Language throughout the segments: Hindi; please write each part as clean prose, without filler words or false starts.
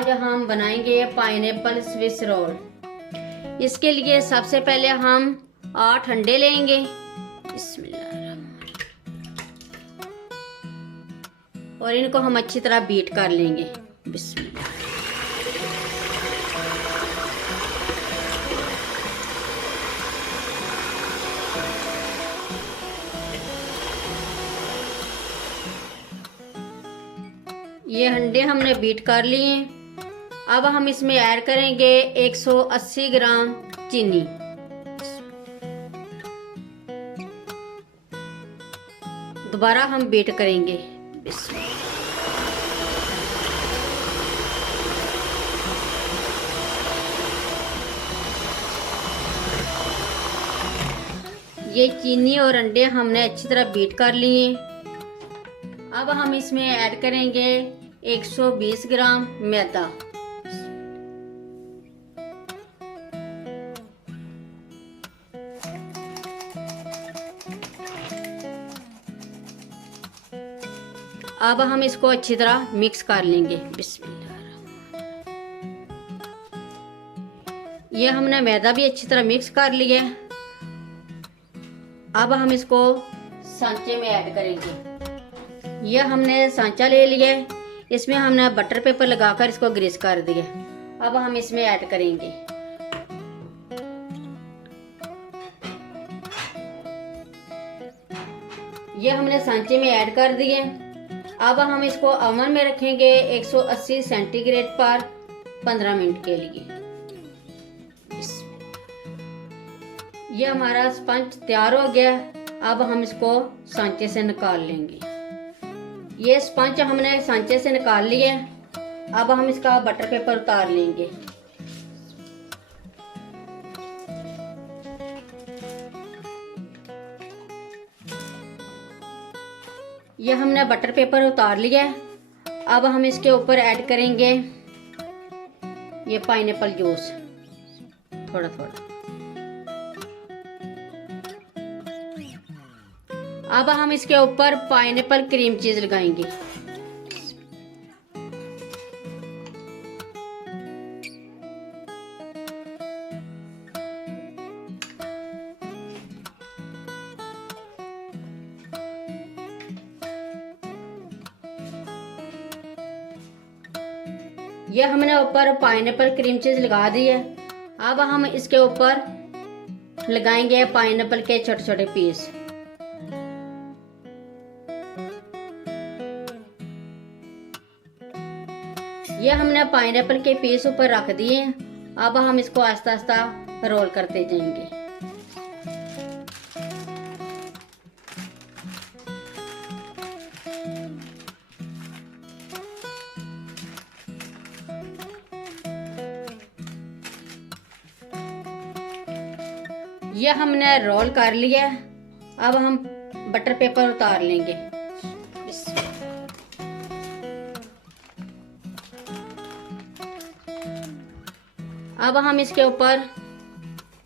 आज हम बनाएंगे पाइनएप्पल स्विस रोल। इसके लिए सबसे पहले हम 8 अंडे लेंगे। और इनको हम अच्छी तरह बीट कर लेंगे। बिस्मिल्लाह। ये अंडे हमने बीट कर लिए। अब हम इसमें ऐड करेंगे 180 ग्राम चीनी। दोबारा हम बीट करेंगे। ये चीनी और अंडे हमने अच्छी तरह बीट कर लिए। अब हम इसमें ऐड करेंगे 120 ग्राम मैदा। अब हम इसको अच्छी तरह मिक्स कर लेंगे। बिस्मिल्लाह। ये हमने मैदा भी अच्छी तरह मिक्स कर लिया। अब हम इसको सांचे में ऐड करेंगे। ये हमने सांचा ले लिया। इसमें हमने बटर पेपर लगाकर इसको ग्रीस कर दिया। अब हम इसमें ऐड करेंगे। ये हमने सांचे में ऐड कर दिए। अब हम इसको ओवन में रखेंगे 180 सेंटीग्रेड पर 15 मिनट के लिए। ये हमारा स्पंज तैयार हो गया। अब हम इसको सांचे से निकाल लेंगे। ये स्पंज हमने सांचे से निकाल लिया। अब हम इसका बटर पेपर उतार लेंगे। ये हमने बटर पेपर उतार लिया। अब हम इसके ऊपर ऐड करेंगे ये पाइनएप्पल जूस थोड़ा थोड़ा। अब हम इसके ऊपर पाइनएप्पल क्रीम चीज लगाएंगे। ये हमने ऊपर पाइनएप्पल क्रीम चीज लगा दी है। अब हम इसके ऊपर लगाएंगे पाइनएप्पल के छोटे छोटे पीस। ये हमने पाइनएप्पल के पीस ऊपर रख दिए। अब हम इसको आस्ता आस्ता रोल करते जाएंगे। ये हमने रोल कर लिया। अब हम बटर पेपर उतार लेंगे। अब हम इसके ऊपर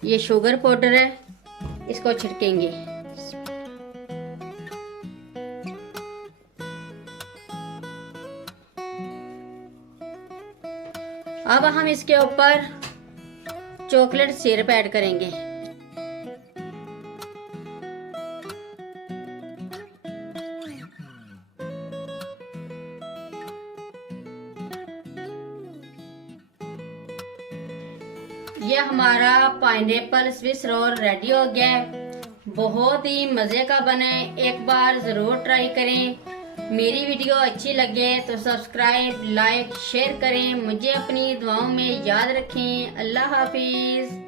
ये शुगर पाउडर है, इसको छिड़केंगे। अब हम इसके ऊपर चॉकलेट सिरप ऐड करेंगे। ये हमारा पाइनएप्पल स्विस रोल रेडी हो गया है। बहुत ही मज़े का बने। एक बार ज़रूर ट्राई करें। मेरी वीडियो अच्छी लगे तो सब्सक्राइब, लाइक, शेयर करें। मुझे अपनी दुआओं में याद रखें। अल्लाह हाफिज़।